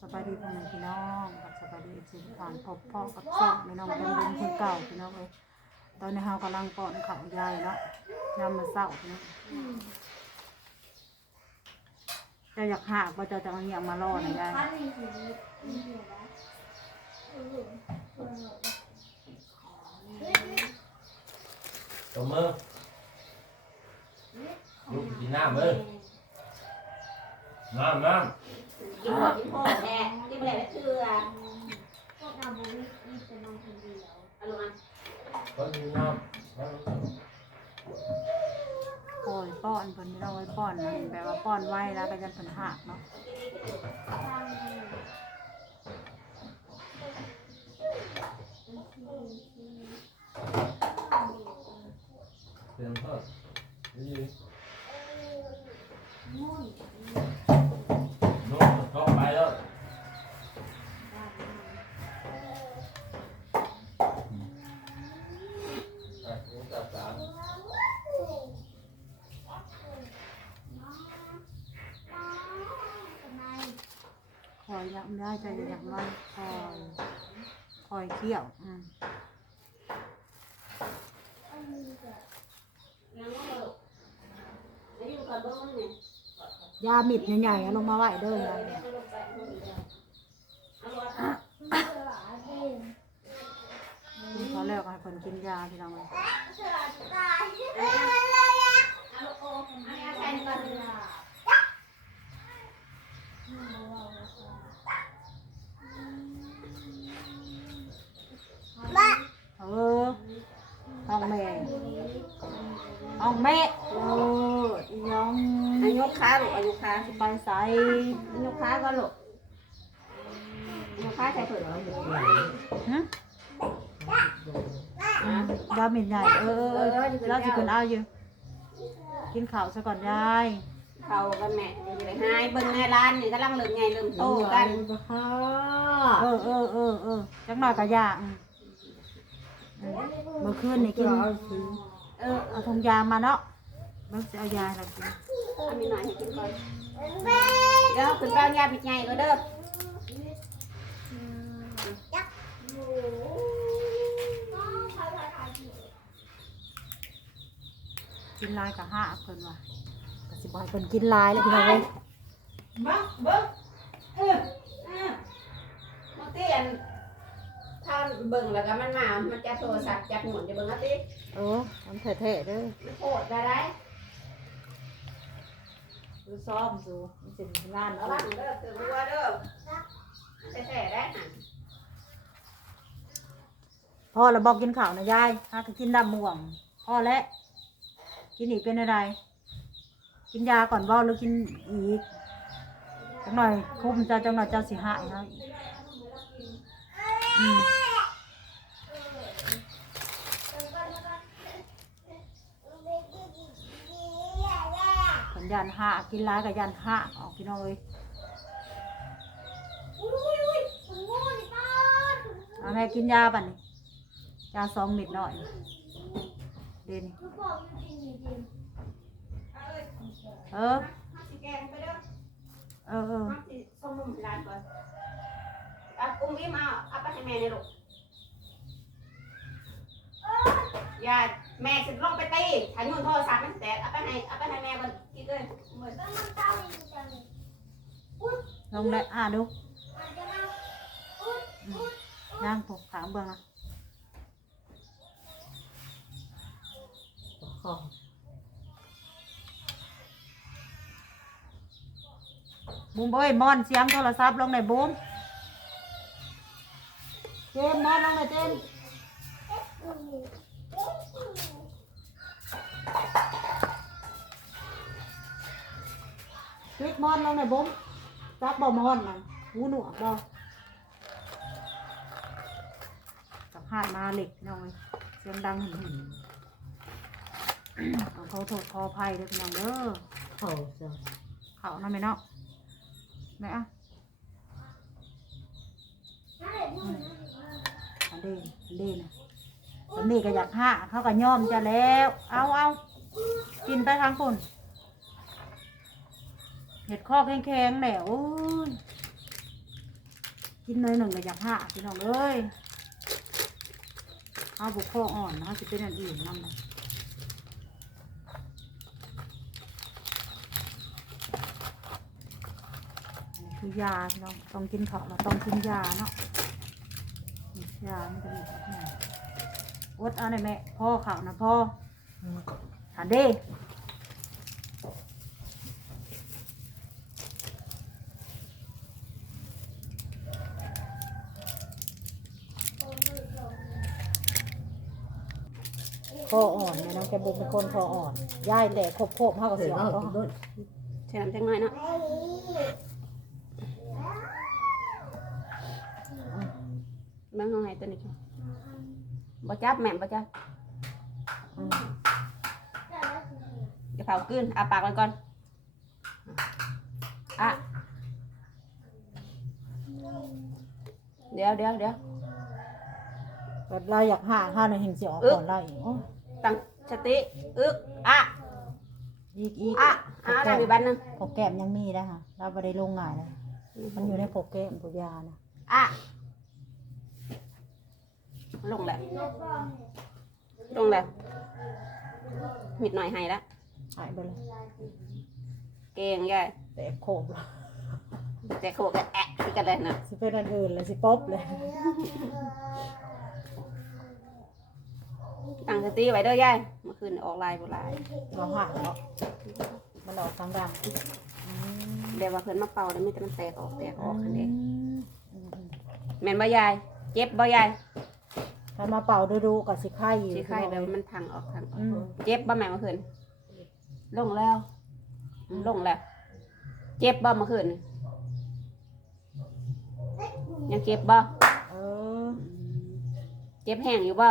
สบายดีพ่อแม่พี่น้องกับสบายดีสิผ่านพบพ่อกับช่องแม่น้องเป็นเดินคนเก่าพี่น้องเลยตอนนี้เฮากำลังป้อนข้าวยายเนาะยามมาเศร้าพี่น้องจะอยากหากว่าจะจะเอาเงี้ยมารอนะยายตัวมือลูกกินน้ำเลยน้ำน้ กินหมดกินพอแน่กินไปไหนแล้วเชื่อเอาลงมาำก็กินน้ำน้ำโอ้ยป้อนเพิ่นไม่ต้องไว้ป้อนนะแบบว่าป้อนไว้แล้วก็ยันเพิ่นหักเนาะเตือนพ่อนี่นุ่มเข้าไปแล้วอะนี่ตัดสาม ค อยยักได้ใจะอยากไว้คอยคอยเคี่ยวอืมยังไม่หมดแล้วอยู่กับเบิ้งเนี่ยยาหมิดใหญ่ๆเอาลงมาไหวเด้อยายเอาลงไปหมดเลยเอาลงเขาวแล้วก็ให้เพิ่นกินยาพี่น้องเลย เอาลูกโอ้อันนี้เอาแทนก่อน เออห้องแม่ ห้องแม่เอออีน้องอายุค้าลูกอายุค้าสิไปใส่อายุค้าก็ลูกอายุค้าใส่เผือกเหรอฮะยาหมิดใหญ่เออเออแล้วสิเพิ่นเอาอยู่กินข้าวซะก่อนยายเขากับแม่อยู่เลยหายเบิ้งในร้านนี่กำลังเริ่มใหญ่เริ่มโตกันเออเออเออเออจักหน่อยก็ยาอืมอืมเมื่อคืนนี่กิน เออเอาถุงยามาเนาะมันจะเอายาอะไรกินเอามีหน่อยให้กินก่อนเดี๋ยวขึ้นไปเอายาปิดใหญ่ก็เด้อกินลายกับห้าเพิ่นว่าก็สิบ่ให้เพิ่นกินลายแล้วพี่น้องเอ้ยมาเบิ้งเออเออมาเตี้ยนถ้าเบิ่งแล้วก็มันมา มันจะโทรศัพท์จับหมุนจะเบิ่งเอาติเออมันเท่ๆเด้อมันโคตรได้ได้ดูซ้อมดูมันสิงานระเอาวังเด้อถือวัวเด้อแท้ๆได้หั่นพ่อเราบอกกินข้าวนะยายหาก็กินดำม่วงพ่อแล้วกินอีกเป็นอะไร กินยาก่อนบ่หรือกินอีกจังหน่อยคุมเจะจังหน่อยเจ้าสิหายนะอืมผล ยันห้ากินร้ายกับยันห้าออกพี่น้องเอ้ยเอาแม่กินยาป่ะนี่ยาสองเม็ดหน่อยเด่นเออเออเออมาสิส่งมุมร้านก่อนเอากุ้งอิ่มเอาเอาไปให้แม่เลยลูกยา แม่สิลงไปตีถ้ายุ่นโทรศัพท์มันแตกเอาไปให้เอาไปให้แม่ก่อนกินเลยเหมือนลงได้อ่าดูอืมย่างผมขาเบื้องนะบุ้มเอ้ยมอนเสียงโทรศัพท์ลงในบุ้มเจมมอนลงในเจม มอนลงในบุ้มจับบ่มอนนั่นหูหนวกบ่กับหายมาเหล็กน้อยเสียงดังหึ่มๆต้องขอโทษขออภัยด้วยพี่น้องเด้อเขาจะเขานั่นไหมเนาะไหนอะอืมอันเด่นอันเด่นนะอันนี้ก็อยากห้าเขาก็ย่อมจะแล้ว เอาเอากินไปทางฝุ่น เห็ดข้อแข็งๆแหละโอ้ยกินหน้อยหนึ่งก็อยากห้าพี่น้องเอ้ยเอาบุกข้ออ่อนนะจะเป็นอันอื่นนั่นนะอันนี้คือยาพี่น้องต้องกินข้าวเราต้องกินยาเนาะนี่ยามันจะมีแบบไหนอดเอาหน่อยแม่พ่อข่าวนะพ่อหันเด้ ออ่อนเนี่ยน้องแกบุกเป็นคนคออ่อนย่ายแต่ครบครบๆเท่ากับเสียงก็ใช้น้ำจังหน่อยเนาะเบิ่งเอาให้ตัวนี้ก่อนบ่จับแม่นบ่จับอืมอย่าเผากินอาปากไว้ก่อนอะเดี๋ยวเดี๋ยวเดี๋ยวแบบเราอยากหาห้าในหิงเสียออกก่อนเราอีกโอ้ ตั้งสติอึกอะอีกอีกอะอะได้มีบันหนึงโปรแกรมยังมีนะค่ะ เราไม่ได้ลงง่ายเลยมันอยู่ในโปรแกรมตัวยานะอะลงแล้วลงแล้วมิดหน่อยให้ละหายไปเลยเก่งยายแต่โคบเลยแต่เขาบอกว่าแอะที่กันเลยนะสิเป็นอันอื่นเลยสิป๊อบเลย ตั้งสติไว้เด้อยายเมื่อคืนออกลายบ่ลายเราหาเนาะมันออกทางดังอืมเดี๋ยวว่าเพิ่นมาเป่าแล้วมีแต่มันแตกออกแตกออกคันเด้อืมแม่นบ่ยาย เจ็บบ่ยายถ้ามาเป่าดูดูๆกับสิไข่อยู่สิไข้แบบมันทางออกทางออกอืมเจ็บบ่แม่เมื่อคืนลงแล้วลงแล้ว เจ็บบ่เมื่อคืนยังเจ็บบ่เออเจ็บแห้งอยู่บ่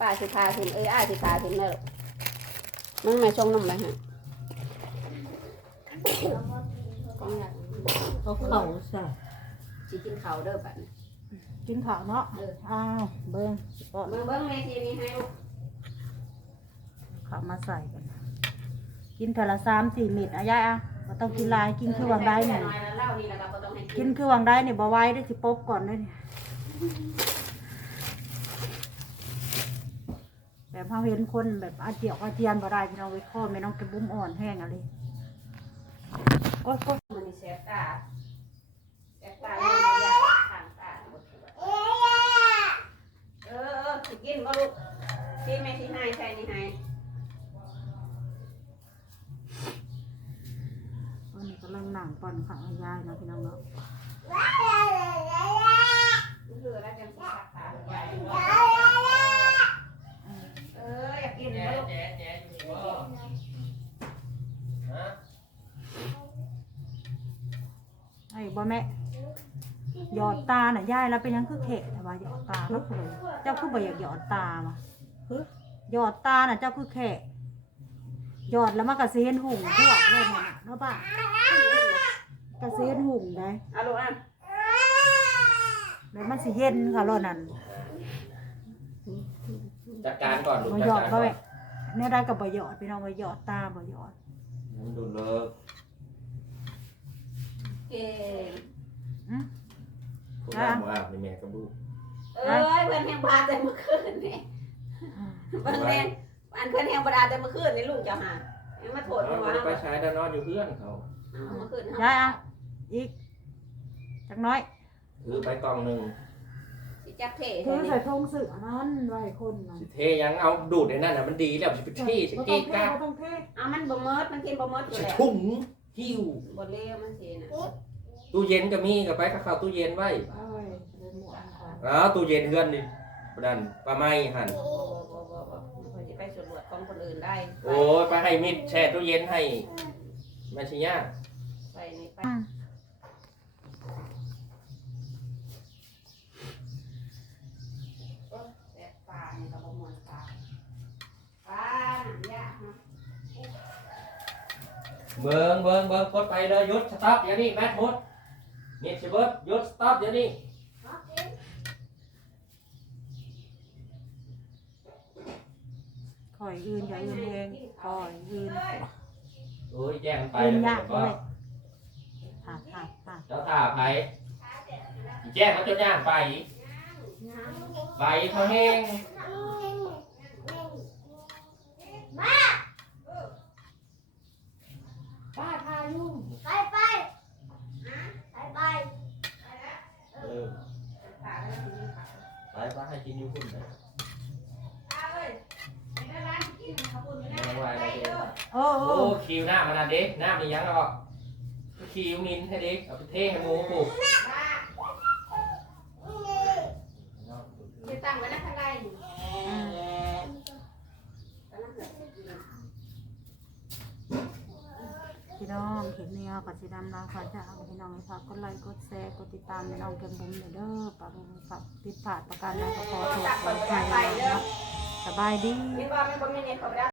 ป้าสิพาถึงเอ้ยอ้ายสิพาถึงแล้วมึงมาชงนมไปฮะก้องอยากเขาเข่าใส่สิกินข้าวเด้อบัดนี้กินข้าวเนาะเอออ้าวเบิ้งก็มึงเบิ่งแม่ทีนี้ให้ลูกข้าวมาใส่กัน กินเทอละสามสี่เม็ดอะยายอะ บ่ต้องกินหลายกินคือวังได้เนี่ยน้อยแล้วเล่านี่แล้วก็บ่ต้องให้กิกินนคือวังได้เนี่ยบ่ไหว้ได้สิปบก่อนได้เนี่ยแบบเขาเห็นคนแบบอาเจียวอาเจียนบ่ได้พี่น้องไว้ข้อไม่น้องกระบุ้มอ่อนแห้งอะไรโอ๊ยโอ๊ยมันนี่แสบตาแสบตาเลยบ่อยากข้างตาบ่ปวดเออเออสิกินบ่ลูกที่แม่สิให้ใส่นี่ให้ วันนี้กำลังหนัง ป่อนข้าวให้ยายเนาะพี่น้องเนาะมันคืออะไรจังสิซักตาใหญ่เอออยากกินบ่ลูกไอ้บ่แม่หยอดตาน่ะยายแล้วเป็นยังคือเขะแต่ว่าหยอดตาแล้วคือบ่เจ้าคือบ่อยากหยอดตามาหยอดตาน่ะเจ้าคือแขะหยอดแล้วมันก็สิเห็นหุ่งพวกเลยน่ะเนาะป้า ก็สิเห็นหุ่งได้เอาลูกอะแล้วมันสิเย็นค่ะรอนั่นจัดการก่อนลูกบ่จัดหยอดการบ่ก่อแม่นเนี่ยได้กับบ่หยอดพี่น้องบ่หยอดตาบ่หยอดมันดูเลิกเก่งอื้อคุณน้าหมูอาบในแม่กับลูกเอ้ยเพิ่นแฮงบาแต่เมื่อคืนนี่อืมเพิ่นแฮงอันเพิ่นแฮงบ่ดาแต่เมื่อคืนนี่ลูกเจ้าหายังมาโทษเอาเพิ่นว่าไปใช้ด้านนอนอยู่เพื่อนเขา เอาเมื่อคืนยายอะอีกจักหน้อยถือไปกล่องหนึ่งสิจับเท่เทใส่ทงเสือนั้นไว้คนน่ะสิเทยังเอาดูดในนั้นน่ะมันดีแล้วสิไปเทสิบ่เกต้องเทกะบ่ต้องเทเอามันบ่เมิดมันกินบ่เมิดอยู่สิแล้วถุงหิ้วบ่เลวมันสิน่ะตู้เย็นก็มีก็ไปกับข้าวตู้เย็นไว้เอ้ยเลยหมวกก่อนอ้าวตู้เย็นเพื่อนนี่ประดันปลาไม้หั่นบ่บ่บ่บ่เพิ่นสิไปสำรวจของคนอื่นได้โอ้ยไปให้มิดแช่ตู้เย็นให้แม่ชิยา ไปนี่ไป อืม แต่ปลานี่ก็บ่ม่วนปลาปลาหนังยากเนาะ เบิ่งเบิ่งเบิ่งกดไปเลยหยุดสต็อปอย่างนี้แมทหมดมิดสิเบิร์ดหยุดสต็อปอย่างนี้ ขอ อยอื่นอย่าอื่นเองคอยอื่น โอ้ยแจ้งมันไป อื่น แล้ว ยาก ก็ เลย ค่ะค่ะค่ะเจ้าท่าไปแจ้งเขาจนย่างไปไปเขาแห้งป้าพาลุงไปไปไปไปเออไปไปให้กินอยูคุณเลยไม่ไหวแล้วเด็กโอ้โอ้โอ้คิวหน้ามันนะเด็กหน้ามียังหรอ กคิวมินให้เด็กเอาไปเทให้หมูปลูกจะตั้งไว้ในข้างในอืมพี่น้องคลิปนี้เอากับสีดำลาค่ะจะเอาพี่น้องฝากกดไลค์กดแชร์กดติดตามพี่น้องเกมบุ้มเด้อเด้อปากฝากติดผาดประกันนะขอโทษขออภัยนะสบายดี